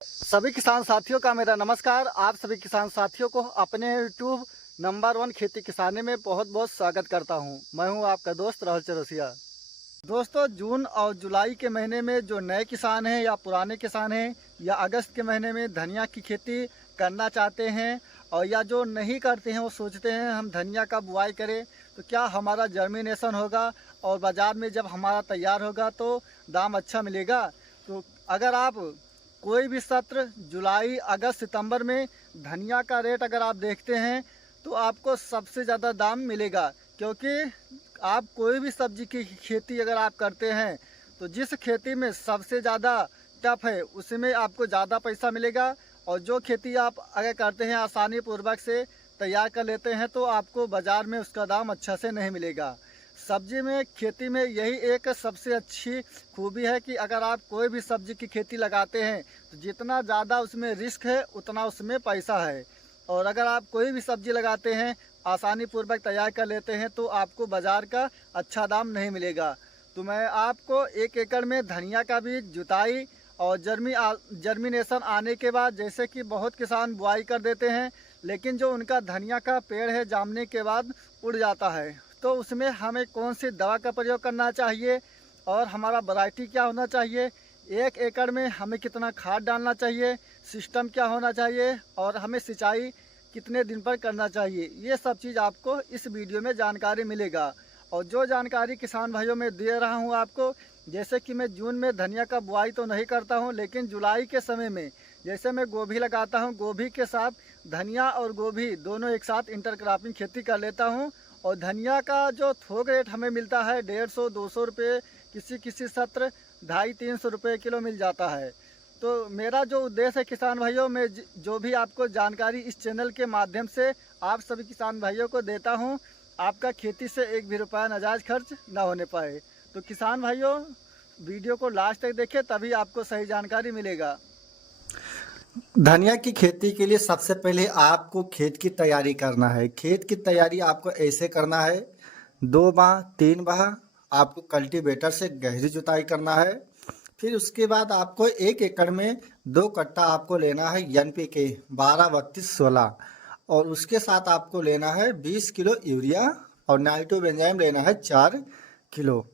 सभी किसान साथियों का मेरा नमस्कार। आप सभी किसान साथियों को अपने यूट्यूब नंबर 1 खेती किसानी में बहुत बहुत स्वागत करता हूं। मैं हूं आपका दोस्त राहुल चौरसिया। दोस्तों, जून और जुलाई के महीने में जो नए किसान हैं या पुराने किसान हैं या अगस्त के महीने में धनिया की खेती करना चाहते हैं और या जो नहीं करते हैं वो सोचते हैं हम धनिया का बुआई करें तो क्या हमारा जर्मिनेशन होगा और बाज़ार में जब हमारा तैयार होगा तो दाम अच्छा मिलेगा। तो अगर आप कोई भी सत्र जुलाई अगस्त सितंबर में धनिया का रेट अगर आप देखते हैं तो आपको सबसे ज़्यादा दाम मिलेगा, क्योंकि आप कोई भी सब्जी की खेती अगर आप करते हैं तो जिस खेती में सबसे ज़्यादा टफ है उसमें आपको ज़्यादा पैसा मिलेगा, और जो खेती आप अगर करते हैं आसानी पूर्वक से तैयार कर लेते हैं तो आपको बाज़ार में उसका दाम अच्छा से नहीं मिलेगा। सब्जी में खेती में यही एक सबसे अच्छी खूबी है कि अगर आप कोई भी सब्जी की खेती लगाते हैं तो जितना ज़्यादा उसमें रिस्क है उतना उसमें पैसा है, और अगर आप कोई भी सब्जी लगाते हैं आसानी पूर्वक तैयार कर लेते हैं तो आपको बाज़ार का अच्छा दाम नहीं मिलेगा। तो मैं आपको 1 एकड़ में धनिया का बीज जुताई और जर्मिनेशन आने के बाद, जैसे कि बहुत किसान बुआई कर देते हैं लेकिन जो उनका धनिया का पेड़ है जामने के बाद उड़ जाता है, तो उसमें हमें कौन सी दवा का प्रयोग करना चाहिए और हमारा वैरायटी क्या होना चाहिए, 1 एकड़ में हमें कितना खाद डालना चाहिए, सिस्टम क्या होना चाहिए और हमें सिंचाई कितने दिन पर करना चाहिए, ये सब चीज़ आपको इस वीडियो में जानकारी मिलेगा। और जो जानकारी किसान भाइयों में दे रहा हूँ आपको, जैसे कि मैं जून में धनिया का बुआई तो नहीं करता हूँ लेकिन जुलाई के समय में जैसे मैं गोभी लगाता हूँ, गोभी के साथ धनिया और गोभी दोनों एक साथ इंटरक्रॉपिंग खेती कर लेता हूँ। और धनिया का जो थोक रेट हमें मिलता है 150-200 रुपये, किसी किसी सत्र 250-300 रुपये किलो मिल जाता है। तो मेरा जो उद्देश्य है किसान भाइयों में जो भी आपको जानकारी इस चैनल के माध्यम से आप सभी किसान भाइयों को देता हूं, आपका खेती से एक भी रुपया नाजायज़ खर्च ना होने पाए। तो किसान भाइयों, वीडियो को लास्ट तक देखें तभी आपको सही जानकारी मिलेगा। धनिया की खेती के लिए सबसे पहले आपको खेत की तैयारी करना है। खेत की तैयारी आपको ऐसे करना है, 2 बाह 3 बाह आपको कल्टीवेटर से गहरी जुताई करना है। फिर उसके बाद आपको 1 एकड़ में 2 कट्टा आपको लेना है NPK 12-32-16, और उसके साथ आपको लेना है 20 किलो यूरिया और नाइट्रोबेंजाइम लेना है 4 किलो।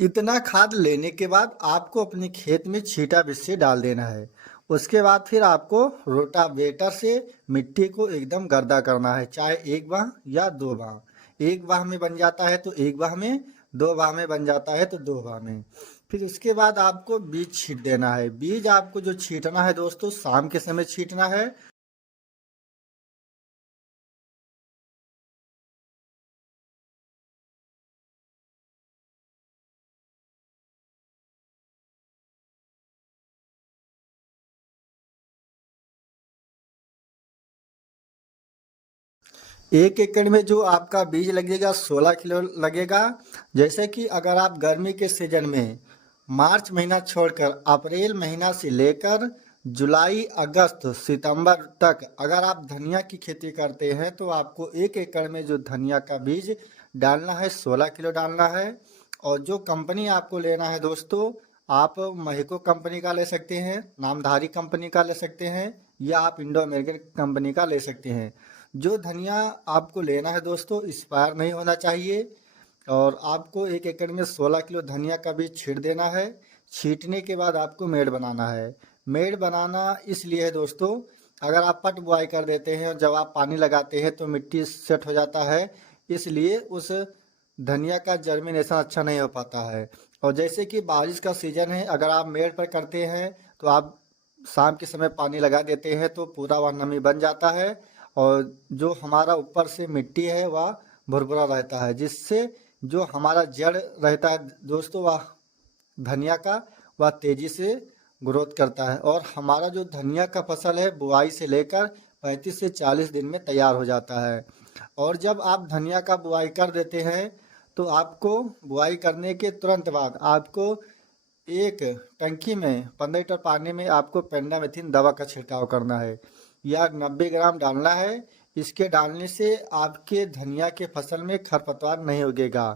इतना खाद लेने के बाद आपको अपने खेत में छींटा बिस्से डाल देना है। उसके बाद फिर आपको रोटावेटर से मिट्टी को एकदम गर्दा करना है, चाहे 1 बाह या 2 बाह। 1 बाह में बन जाता है तो 1 बाह में, 2 बाह में बन जाता है तो 2 बाह में। फिर उसके बाद आपको बीज छींट देना है। बीज आपको जो छींटना है दोस्तों, शाम के समय छींटना है। एक एकड़ में जो आपका बीज लगेगा 16 किलो लगेगा। जैसे कि अगर आप गर्मी के सीजन में मार्च महीना छोड़कर अप्रैल महीना से लेकर जुलाई अगस्त सितंबर तक अगर आप धनिया की खेती करते हैं तो आपको 1 एकड़ में जो धनिया का बीज डालना है 16 किलो डालना है। और जो कंपनी आपको लेना है दोस्तों, आप महिको कंपनी का ले सकते हैं, नामधारी कंपनी का ले सकते हैं, या आप इंडो अमेरिकन कंपनी का ले सकते हैं। जो धनिया आपको लेना है दोस्तों, एक्सपायर नहीं होना चाहिए। और आपको 1 एकड़ में 16 किलो धनिया का बीज छींट देना है। छींटने के बाद आपको मेड़ बनाना है। मेड़ बनाना इसलिए है दोस्तों, अगर आप पट बुआई कर देते हैं और जब आप पानी लगाते हैं तो मिट्टी सेट हो जाता है, इसलिए उस धनिया का जर्मिनेशन अच्छा नहीं हो पाता है। और जैसे कि बारिश का सीजन है, अगर आप मेड़ पर करते हैं तो आप शाम के समय पानी लगा देते हैं तो पूरा वह नमी बन जाता है, और जो हमारा ऊपर से मिट्टी है वह भुरभुरा रहता है, जिससे जो हमारा जड़ रहता है दोस्तों, वह धनिया का वह तेज़ी से ग्रोथ करता है। और हमारा जो धनिया का फसल है बुआई से लेकर 35 से 40 दिन में तैयार हो जाता है। और जब आप धनिया का बुआई कर देते हैं तो आपको बुआई करने के तुरंत बाद आपको एक टंकी में 15 लीटर पानी में आपको पेंडामेथिन दवा का छिड़काव करना है, या 90 ग्राम डालना है। इसके डालने से आपके धनिया के फसल में खरपतवार नहीं उगेगा।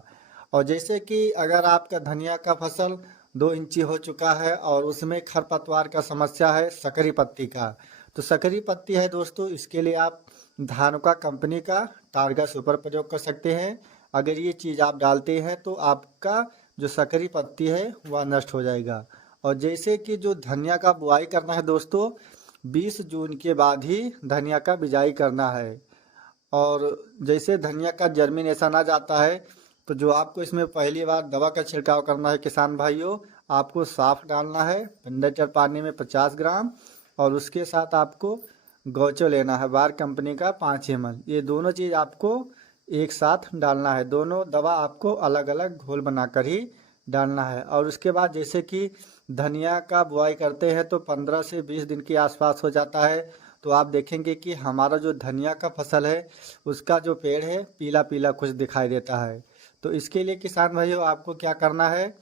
और जैसे कि अगर आपका धनिया का फसल 2 इंची हो चुका है और उसमें खरपतवार का समस्या है सकरी पत्ती का। तो सकरी पत्ती है दोस्तों, इसके लिए आप धानुका कंपनी का टारगा सुपर प्रयोग कर सकते हैं। अगर ये चीज़ आप डालते हैं तो आपका जो सकरी पत्ती है वह नष्ट हो जाएगा। और जैसे कि जो धनिया का बुआई करना है दोस्तों, 20 जून के बाद ही धनिया का बिजाई करना है। और जैसे धनिया का जर्मिनेशन आ जाता है तो जो आपको इसमें पहली बार दवा का छिड़काव करना है किसान भाइयों, आपको साफ डालना है 15 लीटर पानी में 50 ग्राम, और उसके साथ आपको गौचो लेना है बार कंपनी का 5 ml। ये दोनों चीज़ आपको एक साथ डालना है, दोनों दवा आपको अलग अलग घोल बनाकर ही डालना है। और उसके बाद जैसे कि धनिया का बुआई करते हैं तो 15 से 20 दिन के आसपास हो जाता है, तो आप देखेंगे कि हमारा जो धनिया का फसल है उसका जो पेड़ है पीला पीला कुछ दिखाई देता है। तो इसके लिए किसान भाइयों आपको क्या करना है,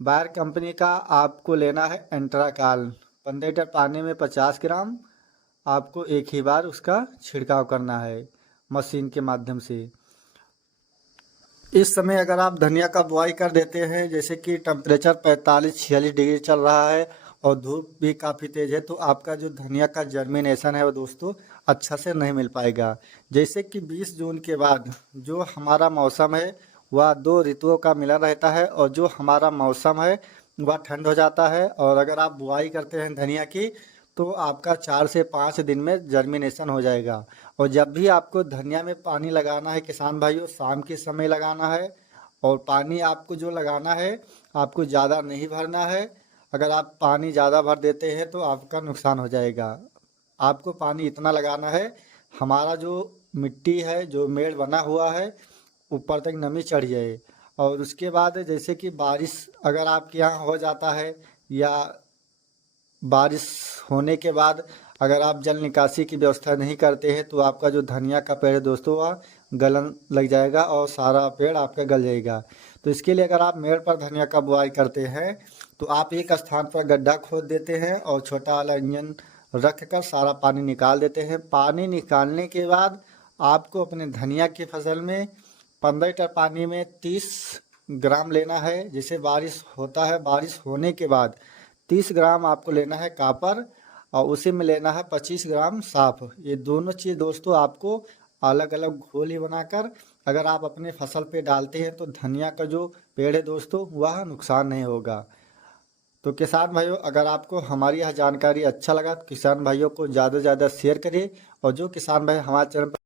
बायर कंपनी का आपको लेना है एंट्राकाल 15 लीटर पानी में 50 ग्राम, आपको एक ही बार उसका छिड़काव करना है मशीन के माध्यम से। इस समय अगर आप धनिया का बुआई कर देते हैं, जैसे कि टेम्परेचर 45-46 डिग्री चल रहा है और धूप भी काफ़ी तेज़ है, तो आपका जो धनिया का जर्मिनेशन है वो दोस्तों अच्छा से नहीं मिल पाएगा। जैसे कि 20 जून के बाद जो हमारा मौसम है वह 2 ऋतुओं का मिला रहता है, और जो हमारा मौसम है वह ठंड हो जाता है। और अगर आप बुआई करते हैं धनिया की तो आपका 4 से 5 दिन में जर्मिनेशन हो जाएगा। और जब भी आपको धनिया में पानी लगाना है किसान भाइयों, शाम के समय लगाना है। और पानी आपको जो लगाना है आपको ज़्यादा नहीं भरना है। अगर आप पानी ज़्यादा भर देते हैं तो आपका नुकसान हो जाएगा। आपको पानी इतना लगाना है हमारा जो मिट्टी है, जो मेड़ बना हुआ है, ऊपर तक नमी चढ़ जाए। और उसके बाद जैसे कि बारिश अगर आपके यहाँ हो जाता है, या बारिश होने के बाद अगर आप जल निकासी की व्यवस्था नहीं करते हैं तो आपका जो धनिया का पेड़ है दोस्तों वह गलन लग जाएगा और सारा पेड़ आपका गल जाएगा। तो इसके लिए अगर आप मेड़ पर धनिया का बुआई करते हैं तो आप एक स्थान पर गड्ढा खोद देते हैं और छोटा वाला इंजन रख कर सारा पानी निकाल देते हैं। पानी निकालने के बाद आपको अपने धनिया की फसल में 15 लीटर पानी में 30 ग्राम लेना है। जैसे बारिश होता है, बारिश होने के बाद 30 ग्राम आपको लेना है कापर, और उसी में लेना है 25 ग्राम साफ। ये दोनों चीज़ दोस्तों आपको अलग अलग घोल ही बनाकर अगर आप अपने फसल पे डालते हैं तो धनिया का जो पेड़ है दोस्तों वह नुकसान नहीं होगा। तो किसान भाइयों अगर आपको हमारी यह जानकारी अच्छा लगा तो किसान भाइयों को ज़्यादा से ज़्यादा शेयर करिए, और जो किसान भाई हमारे चैनल पर